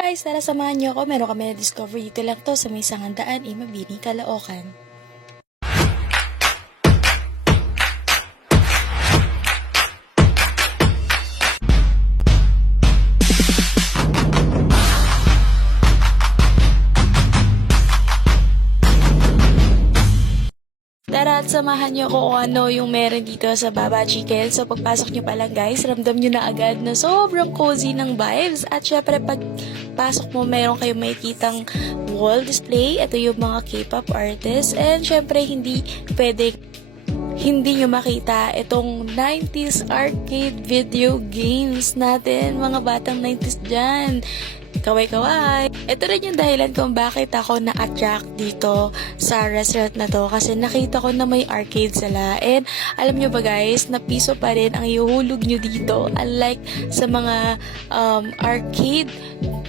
Guys, tara samahan niyo ako. Meron kami na-discover dito lang to sa may Sangandaan, Mabini, Caloocan. Tara at samahan niyo ako kung ano yung meron dito sa Baba Chicken. So pagpasok niyo pa lang guys, ramdam niyo na agad na sobrang cozy ng vibes. At syempre pagpasok mo, meron kayong makikitang wall display. Ito yung mga K-pop artists. And syempre hindi nyo makita itong 90s arcade video games natin. Mga batang 90s dyan. Kaway-kaway. Ito rin yung dahilan kung bakit ako na-attract dito sa restaurant na to. Kasi nakita ko na may arcade sila. And alam nyo ba guys, na piso pa rin ang ihuhulog nyo dito. Unlike sa mga arcade,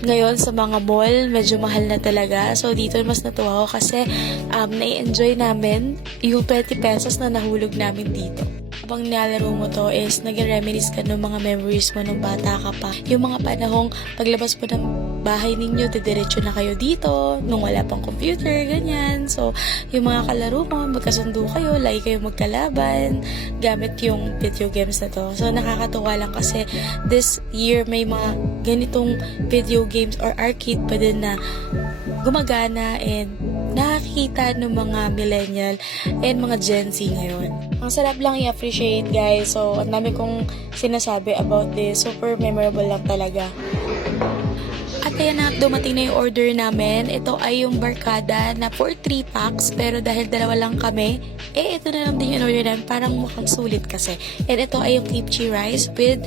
ngayon sa mga mall, medyo mahal na talaga. So dito mas natuwa ako kasi na-enjoy namin yung 20 pesos na nahulog namin dito. Habang nilalaro mo to is nag-reminisce ka ng mga memories mo nung bata ka pa. Yung mga panahong paglabas mo ng bahay ninyo, didiretso na kayo dito, nung wala pang computer, ganyan. So, yung mga kalaro mo, magkasundo kayo, lagi kayo magkalaban, gamit yung video games na to. So, nakakatuwa lang kasi this year may mga ganitong video games or arcade pa din na gumagana and nakakita ng mga millennial and mga Gen Z ngayon. Ang sarap lang i-appreciate guys. So, ang dami kong sinasabi about this. Super memorable lang talaga. At ayan na, dumating na yung order namin. Ito ay yung barkada na for 3 packs. Pero dahil dalawa lang kami, ito na lang din yung order namin. Parang mukhang sulit kasi. And ito ay yung kimchi rice with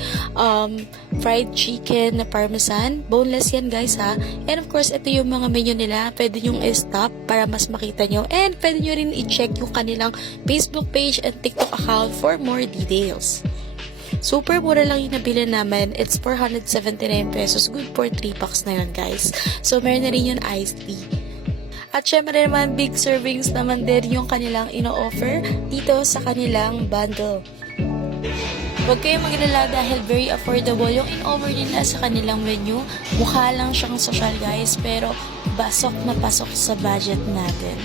fried chicken na parmesan. Boneless yan guys ha. And of course, ito yung mga menu nila. Pwede nyo i-stop para mas makita nyo. And pwede nyo rin i-check yung kanilang Facebook page and TikTok account for more details. Super mura lang yung nabili namin. It's 479 pesos. Good for 3 packs na yun, guys. So, meron na rin yung iced tea. At syempre naman, big servings naman din yung kanilang ino-offer dito sa kanilang bundle. Huwag kayong maglala dahil very affordable yung in-offer nila sa kanilang menu. Mukha lang siyang social, guys, pero pasok na pasok sa budget natin.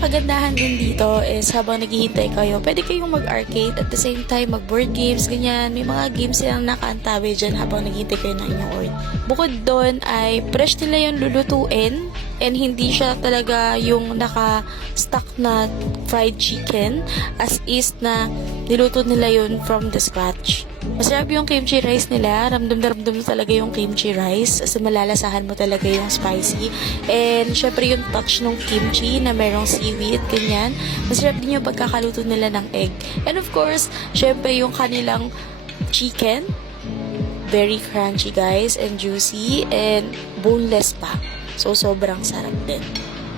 Kagandahan din dito is habang naghihintay kayo, pwede kayong mag-arcade at the same time mag-board games, ganyan. May mga games silang nakaantabi dyan habang naghihintay kayo ng inyong order. Bukod doon ay fresh nila yung lulutuin and hindi siya talaga yung naka-stock na fried chicken as is na niluto nila yun from the scratch. Masarap yung kimchi rice nila. Ramdam na ramdam mo talaga yung kimchi rice. Kasi malalasahan mo talaga yung spicy. And syempre yung touch ng kimchi na merong seaweed, ganyan. Masarap din yung pagkakaluto nila ng egg. And of course, syempre yung kanilang chicken. Very crunchy guys and juicy and boneless pa. So sobrang sarap din.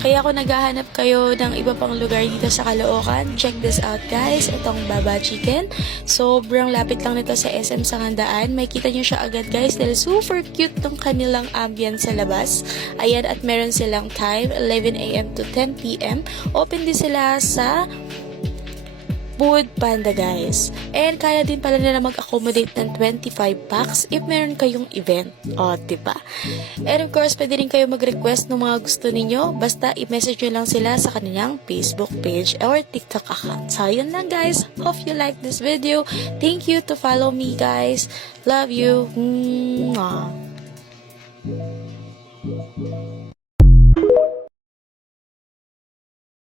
Kaya kung naghahanap kayo ng iba pang lugar dito sa Caloocan, check this out guys. Itong Baba Chicken. Sobrang lapit lang nito sa SM Sangandaan. May kita nyo siya agad guys dahil super cute tong kanilang ambience sa labas. Ayan, at meron silang time 11 AM to 10 PM. Open din sila sa Food Panda guys. And kaya din pala nila mag-accommodate ng 25 packs if meron kayong event. O, diba? And of course, pwede rin kayo mag-request ng mga gusto ninyo. Basta i-message nyo lang sila sa kanilang Facebook page or TikTok account. So, yun lang guys. Hope you like this video. Thank you to follow me guys. Love you. Mwah.